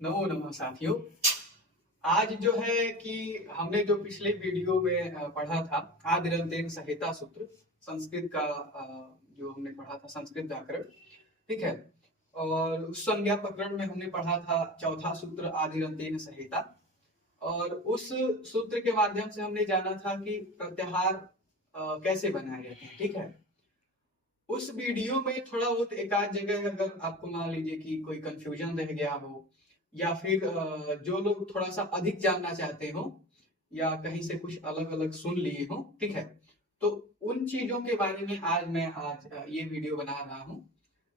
नमो नमः साथियों। आज जो है कि हमने जो पिछले वीडियो में पढ़ा था आदिरंतेन संहिता सूत्र संस्कृत का, जो हमने पढ़ा था संस्कृत व्याकरण, ठीक है। और उस संज्ञा प्रकरण में हमने पढ़ा था चौथा सूत्र आदिरंतेन संहिता। और उस सूत्र के माध्यम से हमने जाना था कि प्रत्याहार कैसे बनाए जाते हैं, ठीक है। उस वीडियो में थोड़ा बहुत एक आध जगह अगर आपको मान लीजिए कि कोई कंफ्यूजन रह गया हो, या फिर जो लोग थोड़ा सा अधिक जानना चाहते हो या कहीं से कुछ अलग अलग सुन लिए हो, ठीक है, तो उन चीजों के बारे में आज ये वीडियो बना रहा हूँ।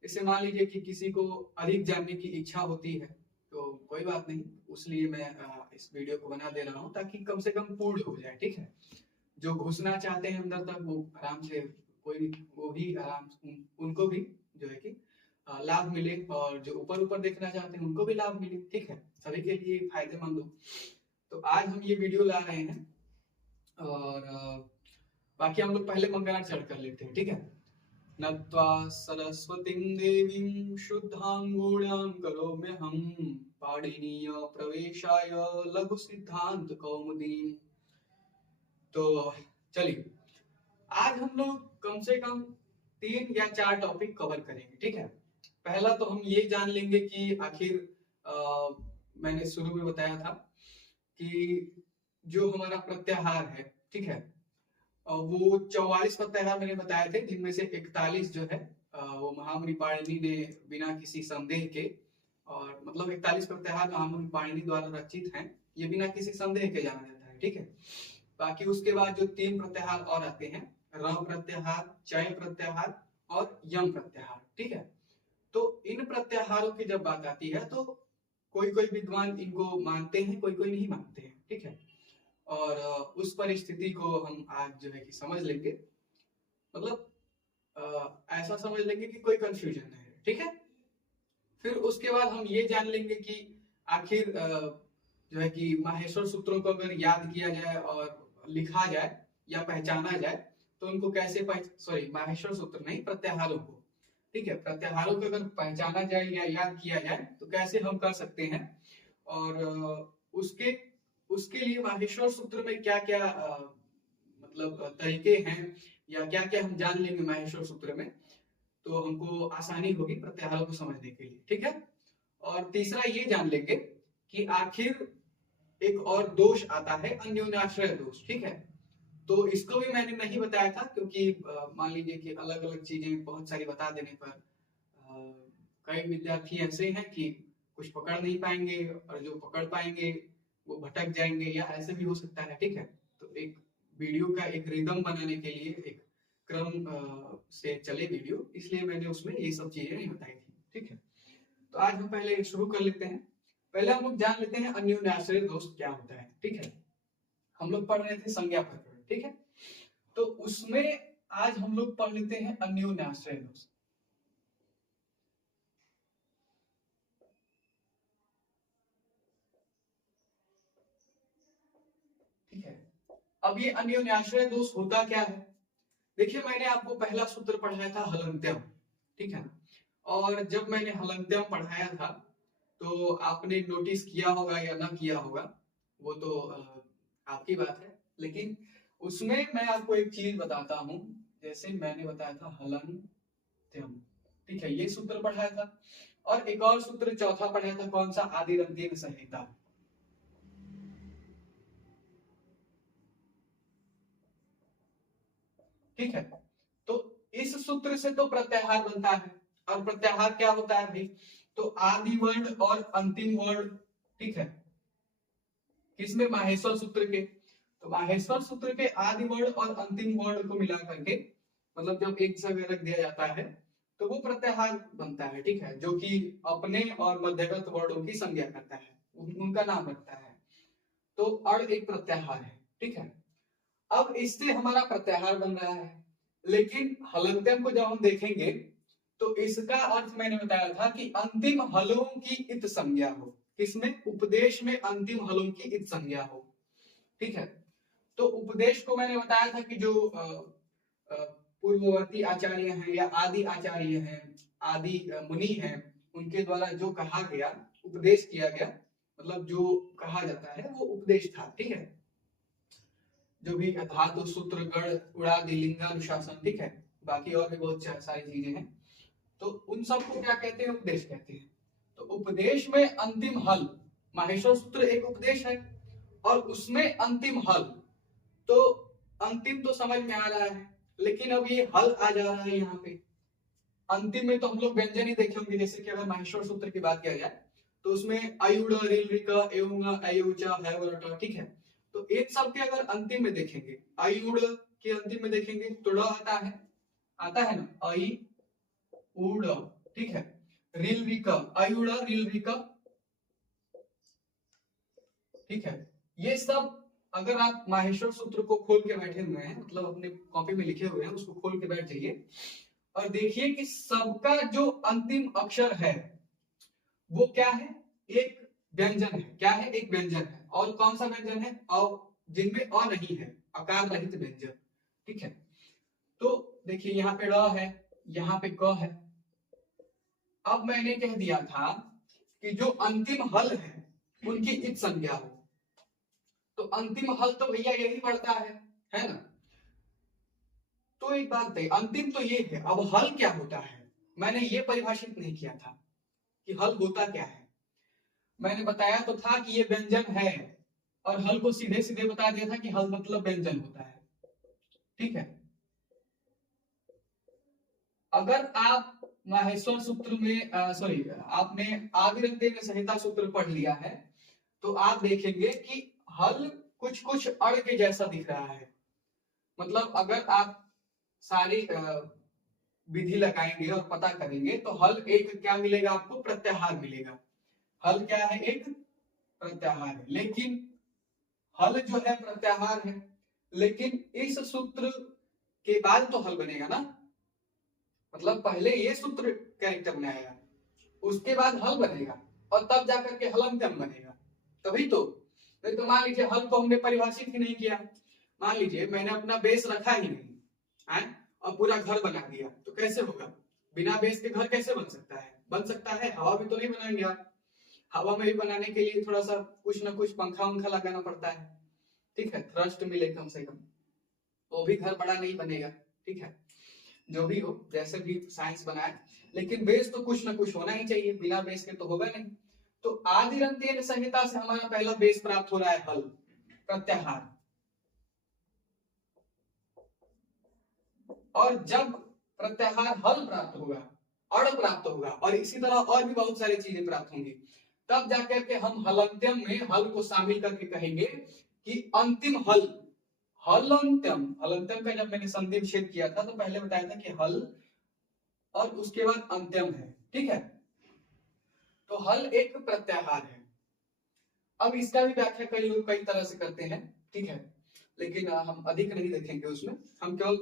इससे मान लीजिए कि किसी को अधिक जानने की इच्छा होती है तो कोई बात नहीं, उसलिए मैं इस वीडियो को बना दे रहा हूँ ताकि कम से कम पूर्ण हो जाए, ठीक है। जो घुसना चाहते हैं अंदर तक वो आराम से, कोई वो भी आराम उनको भी जो है कि लाभ मिले, और जो ऊपर ऊपर देखना चाहते हैं उनको भी लाभ मिले, ठीक है, सभी के लिए फायदेमंद हो। तो आज हम ये वीडियो ला रहे हैं। और बाकी हम लोग पहले मंगलाचरण कर लेते हैं, ठीक है। नत्वा सरस्वतीं देवीं शुद्धांगुणां करोम्यहं पाणिनीय प्रवेशाय लघु सिद्धांत कौमुदीं। तो चलिए, आज हम लोग कम से कम 3 या 4 टॉपिक कवर करेंगे, ठीक है। पहला तो हम ये जान लेंगे कि आखिर मैंने शुरू में बताया था कि जो हमारा प्रत्याहार है, ठीक है, वो 44 प्रत्याहार मैंने बताए थे, जिनमें से 41 जो है वो महामुनि पाणिनि ने बिना किसी संदेह के, और मतलब 41 प्रत्याहार महामुनि पाणिनि द्वारा रचित हैं, ये बिना किसी संदेह के जाना जाता है, ठीक है। बाकी उसके बाद जो 3 प्रत्याहार और आते हैं, र प्रत्याहार, चय प्रत्याहार और यम प्रत्याहार, ठीक है। तो इन प्रत्याहारों की जब बात आती है तो कोई कोई विद्वान इनको मानते हैं, कोई कोई नहीं मानते हैं, ठीक है। और उस परिस्थिति को हम आज जो है कि समझ लेंगे, मतलब ऐसा समझ लेंगे कि कोई कंफ्यूजन नहीं है, ठीक है। फिर उसके बाद हम ये जान लेंगे कि आखिर जो है कि माहेश्वर सूत्रों को अगर याद किया जाए और लिखा जाए या पहचाना जाए तो उनको कैसे सॉरी, माहेश्वर सूत्र नहीं, प्रत्याहारों को, ठीक है, प्रत्याहारों को अगर पहचाना जाए या याद किया जाए तो कैसे हम कर सकते हैं। और उसके उसके लिए माहेश्वर सूत्र में क्या क्या मतलब तरीके हैं, या क्या क्या हम जान लेंगे माहेश्वर सूत्र में, तो हमको आसानी होगी प्रत्याहारों को समझने के लिए, ठीक है। और तीसरा ये जान लेंगे कि आखिर एक और दोष आता है अन्योन्याश्रय दोष, ठीक है। तो इसको भी मैंने नहीं बताया था क्योंकि मान लीजिए कि अलग अलग चीजें बहुत सारी बता देने पर कई विद्यार्थी ऐसे हैं कि कुछ पकड़ नहीं पाएंगे, और जो पकड़ पाएंगे वो भटक जाएंगे, या ऐसे भी हो सकता है, ठीक है। तो एक वीडियो का एक रिदम बनाने के लिए, एक क्रम से चले वीडियो, इसलिए मैंने उसमें ये सब चीजें नहीं बताई थी, ठीक है। तो आज हम पहले शुरू कर लेते हैं। पहले हम लोग जान लेते हैं अन्योन्याश्रय दोष क्या होता है, ठीक है। हम लोग पढ़ रहे थे संज्ञा प्रकरण, ठीक है, तो उसमें आज हम लोग पढ़ लेते हैं अन्योन्याश्रय दोष। ठीक है, अब ये अन्योन्याश्रय दोष होता क्या है। देखिए, मैंने आपको पहला सूत्र पढ़ाया था हलन्त्यम, ठीक है। और जब मैंने हलन्त्यम पढ़ाया था तो आपने नोटिस किया होगा या ना किया होगा, वो तो आपकी बात है, लेकिन उसमें मैं आपको एक चीज बताता हूं। जैसे मैंने बताया था हलन्त्यम, ठीक है, ये सूत्र पढ़ाया था। और एक और सूत्र चौथा पढ़ाया था, कौन सा, आदिरंत्येन संहिता, ठीक है। तो इस सूत्र से तो प्रत्याहार बनता है, और प्रत्याहार क्या होता है भाई, तो आदि वर्ण और अंतिम वर्ण, ठीक है, किसमें, माहेश्वर सूत्र के। तो माहेश्वर सूत्र के आदि वर्ण और अंतिम वर्ण को मिला करके, मतलब जब एक जगह रख दिया जाता है तो वो प्रत्याहार बनता है, ठीक है, जो कि अपने और मध्यगत वर्णों की संज्ञा करता है, उनका नाम रखता है। तो अड़ एक प्रत्याहार है, ठीक है। अब इससे हमारा प्रत्याहार बन रहा है, लेकिन हलन्त्यम को जब हम देखेंगे तो इसका अर्थ मैंने बताया था कि अंतिम हलों की इत संज्ञा हो, किसमें, उपदेश में अंतिम हलों की इत संज्ञा हो, ठीक है। तो उपदेश को मैंने बताया था कि जो पूर्ववर्ती आचार्य हैं या आदि आचार्य हैं, आदि मुनि हैं, उनके द्वारा जो कहा गया उपदेश किया गया, मतलब जो कहा जाता है वो उपदेश था, ठीक है। जो भी धातु सूत्र गण उड़ा लिंगानुशासन, ठीक है, बाकी और भी बहुत सारी चीजें हैं, तो उन सबको क्या कहते हैं, उपदेश कहते हैं। तो उपदेश में अंतिम हल, माहेश्वर सूत्र एक उपदेश है और उसमें अंतिम हल, तो अंतिम तो समझ में आ रहा है, लेकिन अब ये हल आ जा रहा है यहाँ पे। अंतिम में तो हम लोग व्यंजन ही देखे होंगे, जैसे कि अगर माहेश्वर सूत्र की बात किया जाए तो उसमें अयुड़ रिल रिका एवं अयुचा है वरटा, ठीक है। तो इन सब के अगर अंतिम में देखेंगे, अयुड़ के अंतिम में देखेंगे तो ड आता है ना, आई उड़, ठीक है। रिल रिका अयुड़ रिल रिका, ठीक है। ये सब अगर आप माहेश्वर सूत्र को खोल के बैठे हुए हैं, मतलब अपने कॉपी में लिखे हुए हैं, उसको खोल के बैठ जाइए और देखिए कि सबका जो अंतिम अक्षर है वो क्या है, एक व्यंजन है। क्या है, एक व्यंजन है। और कौन सा व्यंजन है, और जिनमें अ नहीं है, आकार रहित व्यंजन, ठीक है। तो देखिए यहाँ पे ड़ है, यहाँ पे क है। अब मैंने कह दिया था कि जो अंतिम हल है उनकी इत संज्ञा हो, तो अंतिम हल तो भैया यही पड़ता है ना। तो एक बात है, अंतिम तो ये है, अब हल क्या होता है मैंने ये परिभाषित नहीं किया था कि हल होता क्या है। मैंने बताया तो था कि ये व्यंजन है, और हल को सीधे सीधे बता दिया था कि हल मतलब व्यंजन होता है, ठीक है। अगर आप माहेश्वर सूत्र में सॉरी आपने आदिरंतेन संहिता सूत्र पढ़ लिया है तो आप देखेंगे कि हल कुछ कुछ अड़ के जैसा दिख रहा है। मतलब अगर आप सारी विधि लगाएंगे और पता करेंगे तो हल एक क्या मिलेगा आपको, प्रत्याहार मिलेगा। हल क्या है, एक प्रत्याहार है। लेकिन हल जो है प्रत्याहार है, लेकिन इस सूत्र के बाद तो हल बनेगा ना, मतलब पहले ये सूत्र कैरेक्टर में आएगा, उसके बाद हल बनेगा और तब जाकर के हलंत्यम बनेगा, तभी तो। नहीं तो मान लीजिए हल को हमने परिभाषित ही नहीं किया, मान लीजिए मैंने अपना बेस रखा ही नहीं है और पूरा घर बना दिया, तो कैसे होगा, बिना बेस के घर कैसे बन सकता है, बन सकता है, हवा में तो नहीं बनाएंगे आप। हवा में भी बनाने के लिए थोड़ा सा कुछ ना कुछ पंखा वंखा लगाना पड़ता है, ठीक है, थ्रस्ट मिले कम से कम, तो भी घर बड़ा नहीं बनेगा, ठीक है। जो भी हो, जैसे भी साइंस बनाए, लेकिन बेस तो कुछ ना कुछ होना ही चाहिए, बिना बेस के तो होगा नहीं। तो आदिरंतेन संहिता से हमारा पहला बेस प्राप्त हो रहा है, हल, प्रत्याहार। और जब प्रत्याहार हल प्राप्त होगा, अड़ प्राप्त होगा, और इसी तरह और भी बहुत सारी चीजें प्राप्त होंगी, तब जाकर के हम हलंत्यम में हल को शामिल करके कहेंगे कि अंतिम हल, हलंत्यम। हलंत्यम का जब मैंने संधि विच्छेद किया था तो पहले बताया था कि हल और उसके बाद अंत्यम है, ठीक है। तो हल एक प्रत्याहार है। अब इसका भी व्याख्या कई लोग कई तरह से करते हैं, ठीक है, लेकिन हम अधिक नहीं देखेंगे उसमें, हम केवल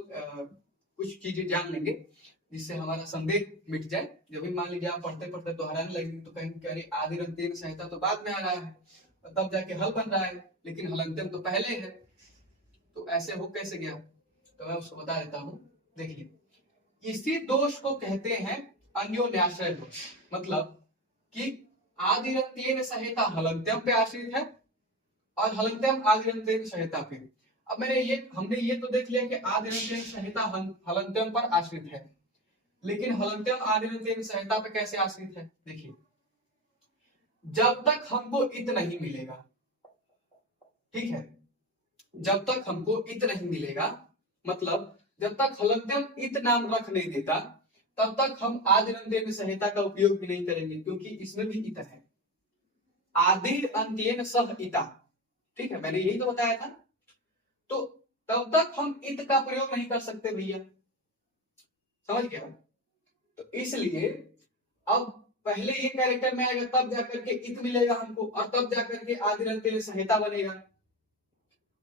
कुछ चीजें जान लेंगे जिससे हमारा संदेह मिट जाए। जब भी मान लीजिए आप पढ़ते पढ़ते दोहराने लगेंगे तो कहीं कह रहे आदिरंतेन संहिता तो बाद में आ रहा है, तब जाके हल बन रहा है, लेकिन हलंत्यम तो पहले है, तो ऐसे हो कैसे गया, तो मैं उसको बता देता हूँ। देखिए, इसी दोष को कहते हैं अन्योन्याश्रय दोष, मतलब कि आदिरंतेन संहिता हलंत्यम पे आश्रित है और हलंत्यम आदिरंतेन संहिता पे। अब हमने ये तो देख लिया कि आदिरंतेन संहिता हलंत्यम पर आश्रित है, लेकिन हलंत्यम आदिरंतेन संहिता पे कैसे आश्रित है, देखिए, जब तक हमको इत नहीं मिलेगा, ठीक है, जब तक हमको इत नहीं मिलेगा, मतलब जब तक हलंत्यम इत नाम रख नहीं देता, तब तक हम आदिरंतेन संहिता का उपयोग भी नहीं करेंगे, क्योंकि इसमें भी इत है, आदिर अंत्येन सह इता, ठीक है, मैंने यही तो बताया था। तो तब तक हम इत का प्रयोग नहीं कर सकते भैया, समझ गया। तो इसलिए अब पहले ये कैरेक्टर में आएगा, तब जाकर के इत मिलेगा हमको, और तब जाकर के आदिरंत्येन संहिता बनेगा,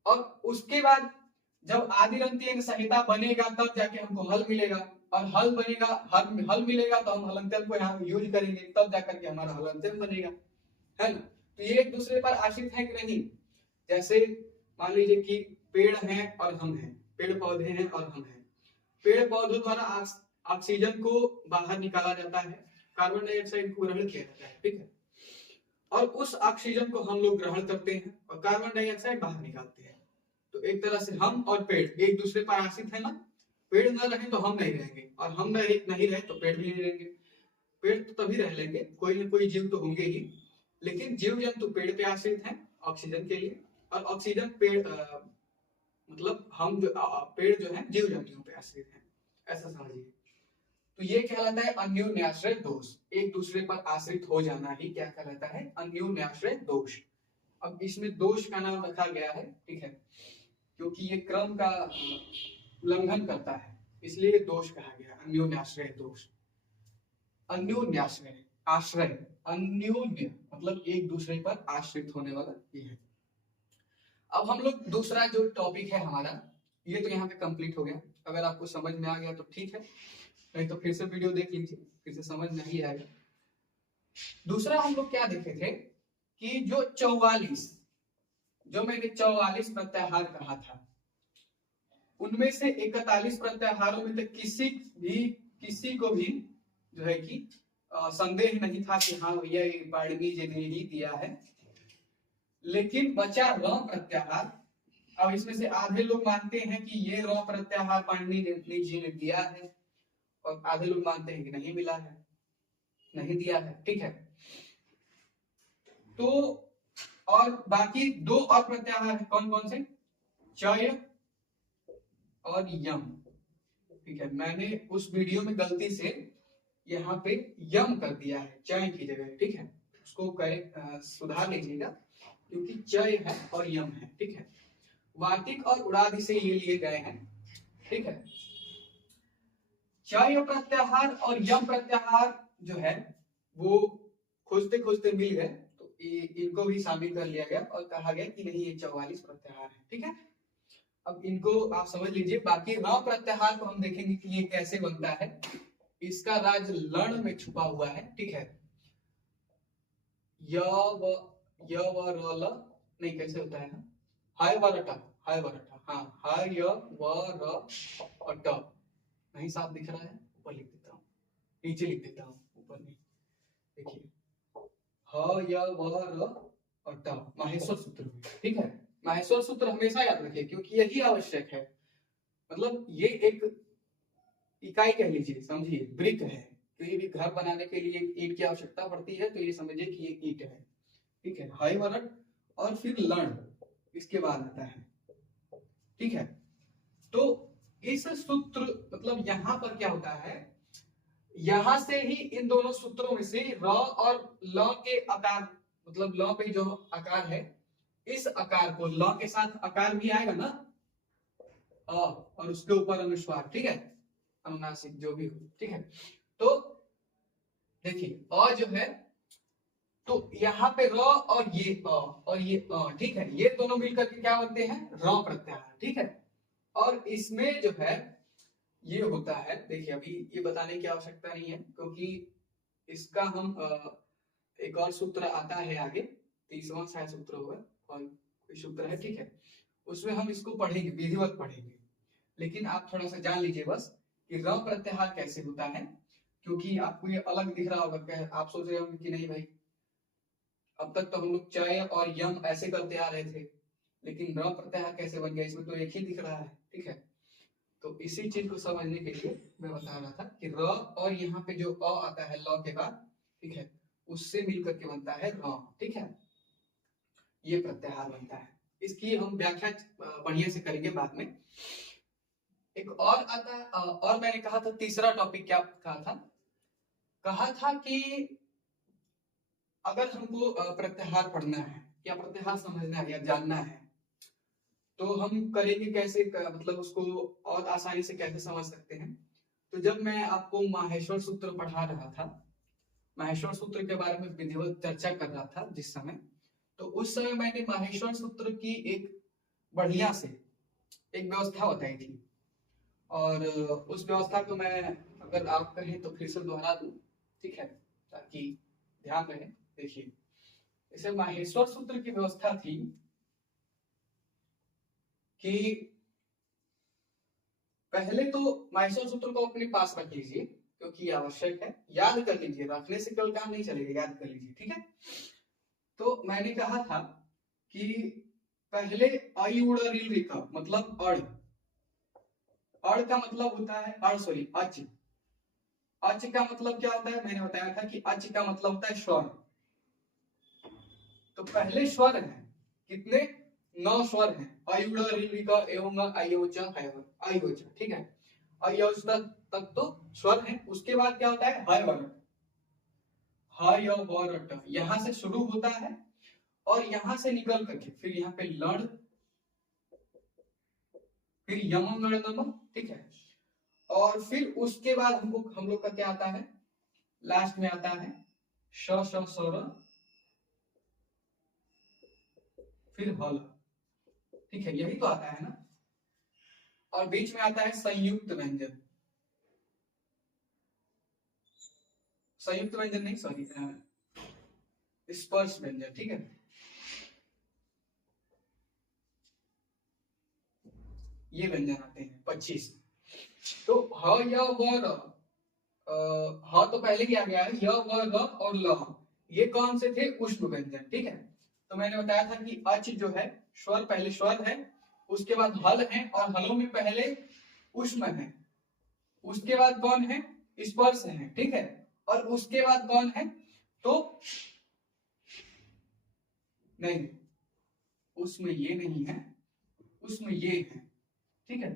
और उसके बाद जब आदिरंत्येन संहिता बनेगा तब जाके हमको हल मिलेगा, और हल बनेगा, हल मिलेगा तो हम हलंत्यम को यहाँ यूज करेंगे, तब जाकर के हमारा हलंत्यम बनेगा, है ना। तो ये एक दूसरे पर आश्रित है कि नहीं, जैसे मान लीजिए कि पेड़ हैं और हम हैं, पेड़ पौधे हैं और हम हैं, पेड़ पौधों द्वारा ऑक्सीजन को बाहर निकाला जाता है, कार्बन डाइऑक्साइड को ग्रहण किया जाता है, ठीक है। और उस ऑक्सीजन को हम लोग ग्रहण करते हैं और कार्बन डाइऑक्साइड बाहर निकालते हैं। तो एक तरह से हम और पेड़ एक दूसरे पर आश्रित है ना। पेड़ न रहे तो हम नहीं रहेंगे और हम नहीं रहे तो पेड़ भी नहीं रहेंगे। पेड़ तो तभी रह लेंगे, कोई ना कोई जीव तो होंगे ही, लेकिन जीव जंतु पेड़ पे आश्रित हैं ऑक्सीजन के लिए, और ऑक्सीजन पेड़ मतलब हम जो पेड़ जो है जीव जंतुओं पे आश्रित हैं, ऐसा समझिए। तो ये कहलाता है अन्योन्याश्रय दोष। एक दूसरे पर आश्रित हो जाना ही क्या कहलाता है? अन्योन्याश्रय दोष। अब इसमें दोष का नाम रखा गया है, ठीक है, क्योंकि ये क्रम का उल्लंघन करता है, इसलिए दोष कहा गया, अन्योन्याश्रय दोष। अन्योन्याश्रय, आश्रय, अन्योन्य मतलब एक दूसरे पर आश्रित होने वाला ये है। अब हम लोग दूसरा जो टॉपिक है हमारा, ये तो यहाँ पे कंप्लीट हो गया। अगर आपको समझ में आ गया तो ठीक है, नहीं तो फिर से वीडियो देख लीजिए, फिर से समझ नहीं आएगा। दूसरा हम लोग क्या देखे थे कि जो 44 जो मैंने 44 प्रत्याहार कहा था, उनमें से 41 प्रत्याहारों में तो किसी को भी जो है कि संदेह नहीं था कि हाँ भैया ये पाणिनि जी ने ही दिया है। लेकिन बचा र प्रत्याहार। अब इसमें से आधे लोग मानते हैं कि ये र प्रत्याहार पाणिनि जी ने दिया है, और आधे लोग मानते हैं कि नहीं मिला है, नहीं दिया है, ठीक है। तो और बाकी दो और प्रत्याहार है, कौन कौन से? चय और यम, ठीक है। मैंने उस वीडियो में गलती से यहाँ पे यम कर दिया है चय की जगह, ठीक है, उसको सुधार लीजिएगा, क्योंकि चय है और यम है, ठीक है। वार्तिक और उड़ादि से ये लिए गए हैं, ठीक है। चय प्रत्याहार और यम प्रत्याहार जो है वो खोजते खोजते मिल गए, तो इनको भी शामिल कर लिया गया और कहा गया कि नहीं ये 44 प्रत्याहार है, ठीक है। अब इनको आप समझ लीजिए। बाकी र प्रत्याहार को हम देखेंगे कि ये कैसे बनता है। इसका राज लर्ण में छुपा हुआ है, ठीक है। य व र ल नहीं, कैसे होता है ना, हाय व र ट, हाय व र ट, हाँ, हाय य व र और ट नहीं साफ दिख रहा है, ऊपर लिख देता हूँ, नीचे लिख देता हूँ, ऊपर नहीं, देखिए ह य व र और ट, माहेश्वर सूत्र, ठीक है। माहेश्वर सूत्र हमेशा याद रखिए, क्योंकि यही आवश्यक है। मतलब ये एक इकाई कह लीजिए, समझिए, ब्रिक है। कोई भी घर बनाने के लिए ईंट की आवश्यकता पड़ती है, तो ये समझिए कि ये ईंट है, ठीक है। हाई वरट और फिर लर्ण इसके बाद आता है, ठीक है। तो इस सूत्र मतलब यहाँ पर क्या होता है, यहां से ही इन दोनों सूत्रों में से र और ल के आकार, मतलब ल पे जो आकार है, इस आकार को ल के साथ आकार भी आएगा ना, अ और उसके ऊपर अनुस्वार, ठीक है, अनुनासिक जो भी हो, ठीक है। तो देखिए अ जो है, तो यहाँ पे र और ये अ और ये अ, ठीक है, ये दोनों मिलकर के क्या बनते हैं? र प्रत्याहार, ठीक है। और इसमें जो है ये होता है, देखिए अभी ये बताने की आवश्यकता नहीं है, क्योंकि इसका हम एक और सूत्र आता है आगे, 30वां शायद सूत्र होगा, और कोई सूत्र है, ठीक है, उसमें हम इसको पढ़ेंगे, विधिवत पढ़ेंगे। लेकिन आप थोड़ा सा जान लीजिए बस कि र प्रत्याहार कैसे होता है, क्योंकि आपको ये अलग दिख रहा होगा, आप सोच रहे होंगे कि नहीं भाई, अब तक तो हम लोग चय और यम ऐसे करते आ रहे थे, लेकिन र प्रत्याहार कैसे बन गया, इसमें तो एक ही दिख रहा है, ठीक है। तो इसी चीज को समझने के लिए मैं बता रहा था कि र और यहाँ पे जो अ आता है ल के बाद, ठीक है, उससे मिलकर के बनता है र, ठीक है, ये प्रत्याहार बनता है। इसकी हम व्याख्या बढ़िया से करेंगे बाद में। एक और आता है, और मैंने कहा था तीसरा टॉपिक क्या कहा था कि अगर हमको प्रत्याहार पढ़ना है या प्रत्याहार समझना है या जानना है, तो हम करेंगे कैसे, मतलब उसको और आसानी से कैसे समझ सकते हैं। तो जब मैं आपको माहेश्वर सूत्र पढ़ा रहा था, माहेश्वर सूत्र के बारे में विधिवत चर्चा कर रहा था जिस समय, तो उस समय मैंने माहेश्वर सूत्र की एक बढ़िया से एक व्यवस्था बताई थी, और उस व्यवस्था को मैं, अगर आप कहें तो फिर से दोहरा दूं, ठीक है, ताकि ध्यान रहे। देखिए, इसे माहेश्वर सूत्र की व्यवस्था थी कि पहले तो माहेश्वर सूत्र को अपने पास रख लीजिए, क्योंकि आवश्यक है, याद कर लीजिए, रखने से केवल काम नहीं चलेगा, याद कर लीजिए, ठीक है। तो मैंने कहा था कि पहले आई उड़ रील रिका मतलब अड़, अड़ का मतलब होता है अच, अच का मतलब क्या होता है, मैंने बताया था कि अच का मतलब होता है स्वर। तो पहले स्वर हैं कितने, 9 स्वर हैं, अयुड़ ऋलिका एवं अयोचा अयोचा, ठीक है, अयोच तक तो स्वर है। उसके बाद क्या होता है हय वर्ण, हय वर्ण यहां से शुरू होता है और यहां से निकल करके फिर यहाँ पे लड़, फिर यमंगल नम, ठीक है, और फिर उसके बाद हम लोग का क्या आता है, लास्ट में आता है श श स्वर, फिर हल, ठीक है, यही तो आता है ना। और बीच में आता है संयुक्त व्यंजन, संयुक्त व्यंजन नहीं सॉरी स्पर्श व्यंजन, ठीक है। ये व्यंजन आते हैं 25। तो ह य व र, ह तो पहले ही आ गया है, य व र और ल ये कौन से थे, उष्म व्यंजन, ठीक है। तो मैंने बताया था कि अच जो है स्वर, पहले स्वर है, उसके बाद हल है और हलों में पहले उष्म है, उसके बाद कौन है, स्पर्श है, ठीक है, और उसके बाद कौन है, तो नहीं उसमें ये नहीं है, उसमें ये है, ठीक है,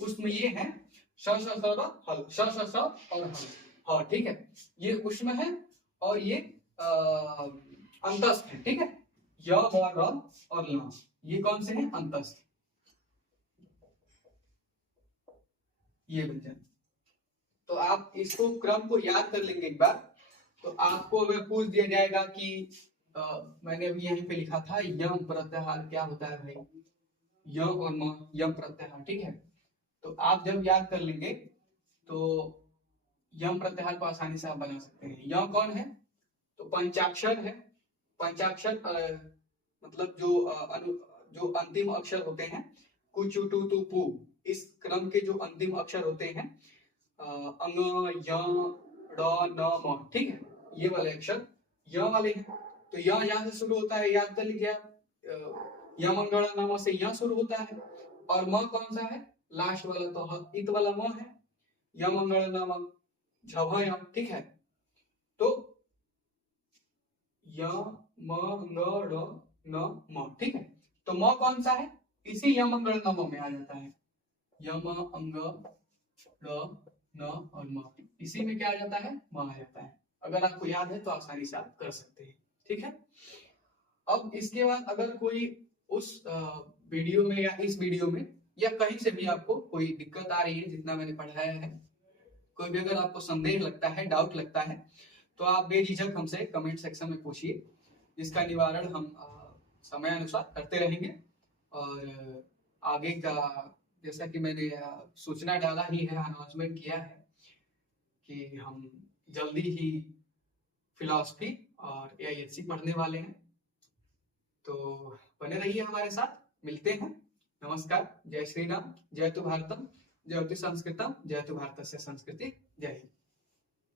उसमें ये है श श स र हल, श श स और हल, हाँ ठीक है, ये उष्म है और ये अंतस्थ है, ठीक है, य व र और ल ये कौन से हैं, अंतस्थ, ये व्यंजन। तो आप इसको क्रम को याद कर लेंगे एक बार, तो आपको अगर पूछ दिया जाएगा कि मैंने अभी यहीं पे लिखा था यम प्रत्याहार क्या होता है भाई, य और म, यम प्रत्याहार, ठीक है, तो आप जब याद कर लेंगे तो यम प्रत्याहार को आसानी से आप बना सकते हैं। य कौन है, तो पंचाक्षर है, पंचाक्षर मतलब जो अंतिम अक्षर होते हैं, कु चु टु तु पु, इस क्रम के जो अंतिम अक्षर होते हैं अंग य ड न म, ठीक है, ये वाले अक्षर य वाले हैं। तो य यहाँ से शुरू होता है, याद कर लीजिए आप, यमंगल नाम से य शुरू होता है, और म कौन सा है, लास्ट वाला, तो इत वाला म है, यमंगल नाम झभय, ठीक है। तो य म न ड न म, ठीक है, तो म कौन सा है, इसी यमंगल नाम में आ जाता है, यम अंग ड न और म, इसी में क्या आ जाता है, म आ जाता है। अगर आपको याद है तो आसानी से आप कर सकते हैं, ठीक है। अब इसके बाद अगर कोई उस वीडियो में या इस वीडियो में या कहीं से भी आपको कोई दिक्कत आ रही है जितना मैंने पढ़ाया है, कोई भी अगर आपको संदेह लगता है, डाउट लगता है, तो आप बेझिझक हमसे कमेंट सेक्शन में पूछिए, जिसका निवारण हम समय अनुसार करते रहेंगे। और आगे का जैसा कि मैंने सूचना डाला ही है, अनाउंसमेंट किया है कि हम जल्दी ही फिलॉसफी और एआईएससी पढ़ने वाले हैं, तो बने रहिए हमारे साथ, मिलते हैं। नमस्कार, जय श्री राम, जय तु भारतम, जयतु संस्कृतम, जयतु भारतस्य संस्कृति, जय हिंद।